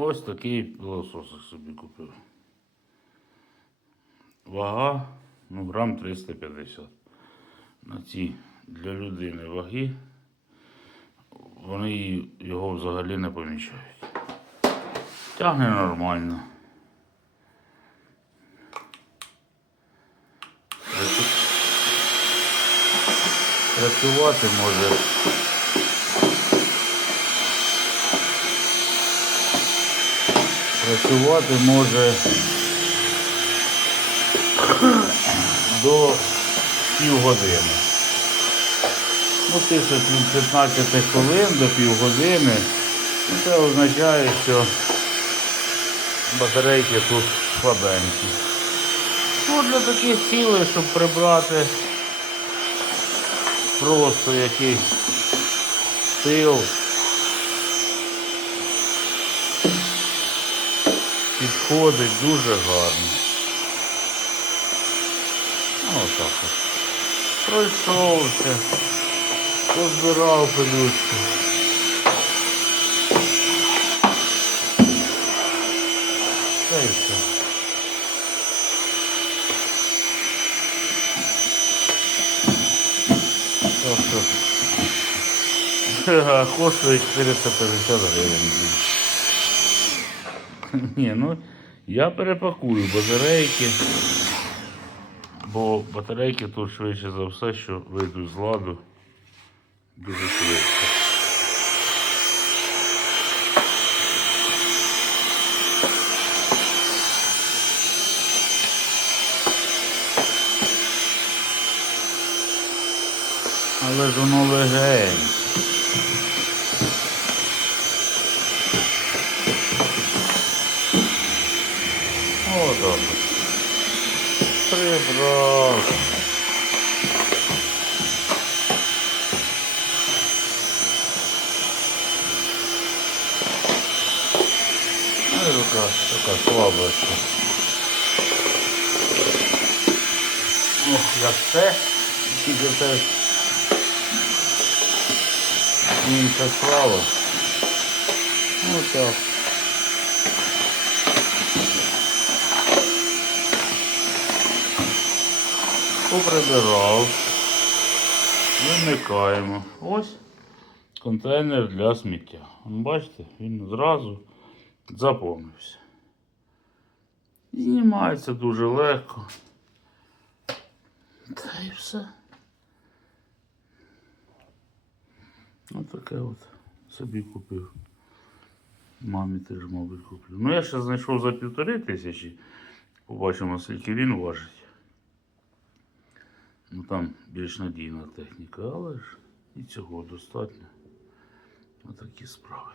Ось такий пилососик собі купив. Вага, ну, грам 350. На ці для людини ваги вони його взагалі не помічають. Тягне нормально. Працю- Працювати може. Працювати може до півгодини. Ну, від 15 хвилин до півгодини. Це означає, що батарейки тут слабенькі. Ну, для таких цілей, щоб прибрати просто якийсь стил. Підходить дуже гарно. Ну, отак от. Пройшовся, позбирав пилючку. Та й все. А коштує 450 гривень. Ні, ну я перепакую батарейки, бо батарейки тут швидше за все, що вийдуть з ладу дуже швидко. Але ж воно легень. Отак. Прибрав. Ну і рука така слабочка. Ох, як це, тільки це інша справа. Ну так. Поприбирав. Вимикаємо. Ось контейнер для сміття. Бачите, він зразу заповнився. Знімається дуже легко. Та і все. Отаке от собі купив. Мамі теж, мабуть, куплю. Ну, я ще знайшов за півтори тисячі. Побачимо, скільки він важить. Ну там більш надійна техніка, але ж і цього достатньо. Отакі справи.